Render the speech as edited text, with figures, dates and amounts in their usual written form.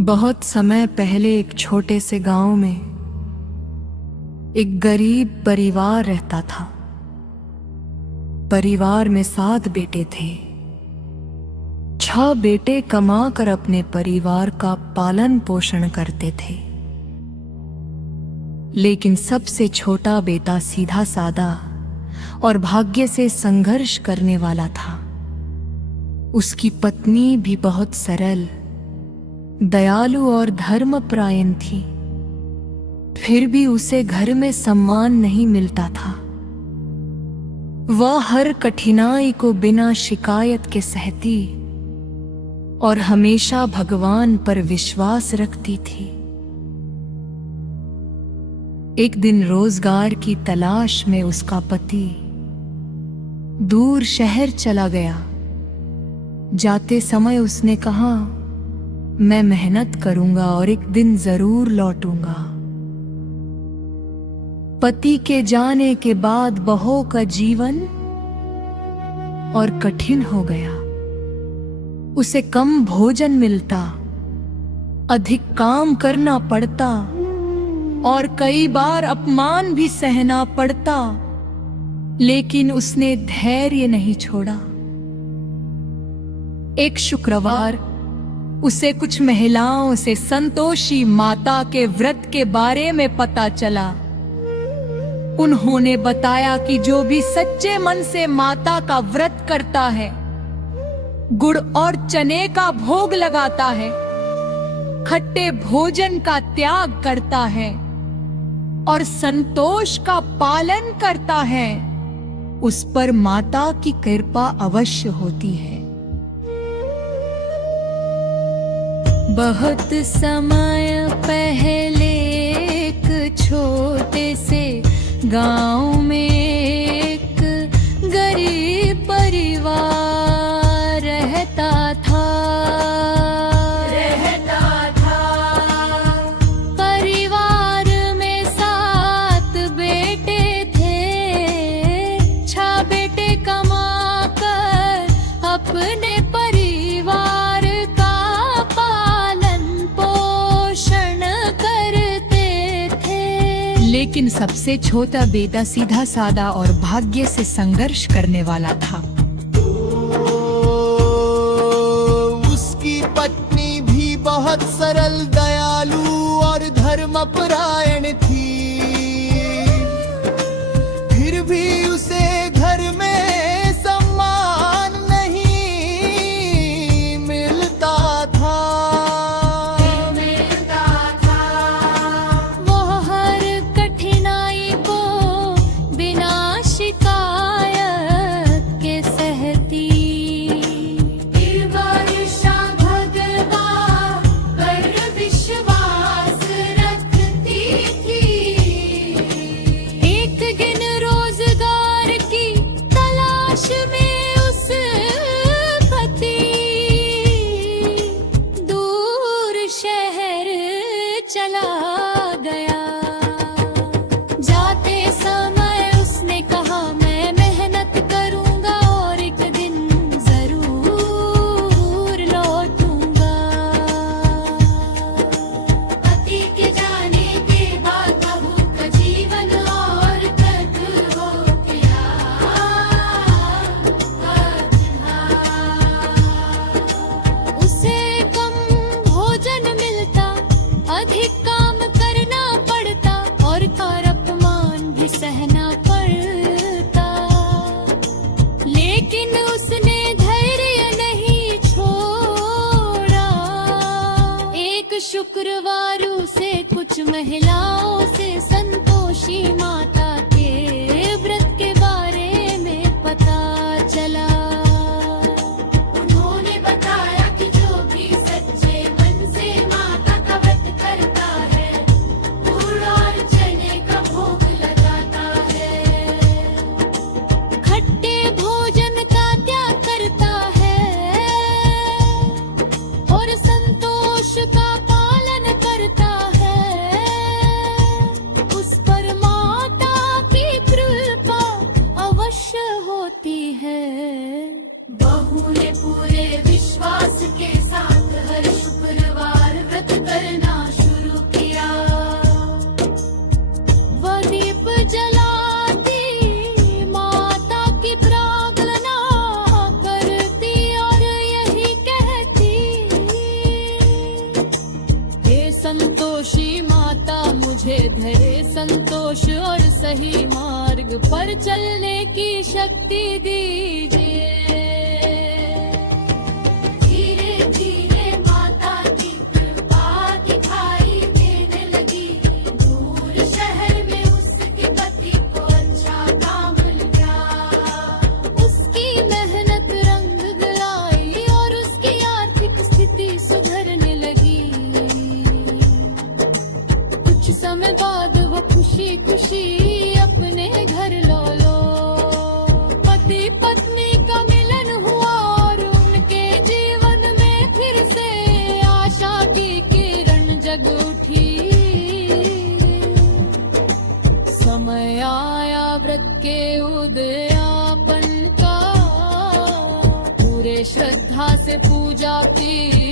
बहुत समय पहले एक छोटे से गांव में एक गरीब परिवार रहता था। परिवार में 7 बेटे थे। 6 बेटे कमाकर अपने परिवार का पालन पोषण करते थे, लेकिन सबसे छोटा बेटा सीधा सादा और भाग्य से संघर्ष करने वाला था। उसकी पत्नी भी बहुत सरल, दयालु और धर्मपरायण थी। फिर भी उसे घर में सम्मान नहीं मिलता था। वह हर कठिनाई को बिना शिकायत के सहती और हमेशा भगवान पर विश्वास रखती थी। एक दिन रोजगार की तलाश में उसका पति दूर शहर चला गया। जाते समय उसने कहा, मैं मेहनत करूंगा और एक दिन जरूर लौटूंगा। पति के जाने के बाद बहू का जीवन और कठिन हो गया। उसे कम भोजन मिलता, अधिक काम करना पड़ता और कई बार अपमान भी सहना पड़ता, लेकिन उसने धैर्य नहीं छोड़ा। एक शुक्रवार उसे कुछ महिलाओं से संतोषी माता के व्रत के बारे में पता चला। उन्होंने बताया कि जो भी सच्चे मन से माता का व्रत करता है, गुड़ और चने का भोग लगाता है, खट्टे भोजन का त्याग करता है और संतोष का पालन करता है, उस पर माता की कृपा अवश्य होती है। बहुत समय पहले एक छोटे से गांव में एक गरीब परिवार रहता था। परिवार में 7 बेटे थे। 6 बेटे कमाकर अपने परिवार का पालन पोषण करते थे, लेकिन सबसे छोटा बेटा सीधा सादा और भाग्य से संघर्ष करने वाला था। उसकी पत्नी भी बहुत सरल, दयालु और धर्मपरायण थी। फिर भी उसे घर में सम्मान नहीं मिलता था। वो हर कठिनाई को बिना शिकायत के सहती। वर्षा भगवान पर विश्वास रखती थी। एक दिन रोजगार की तलाश में उस पति दूर शहर चला गया। जाते समय उसने कहा, मैं मेहनत करूंगा और एक दिन जरूर लौटूंगा। पति के जाने के बाद बहू का जीवन और कठिन हो गया। उसे कम भोजन मिलता, अधिक काम करना पड़ता और अपमान भी सहना पड़ता, लेकिन उसने धैर्य नहीं छोड़ा। एक शुक्रवार उसे कुछ महिलाओं से संतोषी माता के व्रत के बारे में पता चला। उन्होंने बताया कि जो भी सच्चे मन से माता का व्रत करता है, गुड़ और चने का भोग लगाता है, खट्टे भोजन का त्याग करता है और संतोष का पालन करता है, उस पर माता संतोषी माता मुझे धरे संतोष और सही मार्ग पर चलने की शक्ति दीजिए। धीरे धीरे माता की कृपा दिखाई देने लगी, दूर शहर में उसके पति को अच्छा काम मिल गया। उसकी मेहनत रंग लाई और उसकी आर्थिक स्थिति सुधरने लगी। कुछ समय बाद वो खुशी खुशी अपने घर लौलो। पति पत्नी का मिलन हुआ और उनके जीवन में फिर से आशा की किरण जग उठी। समय आया व्रत के उद्यापन का, पूरे श्रद्धा से पूजा की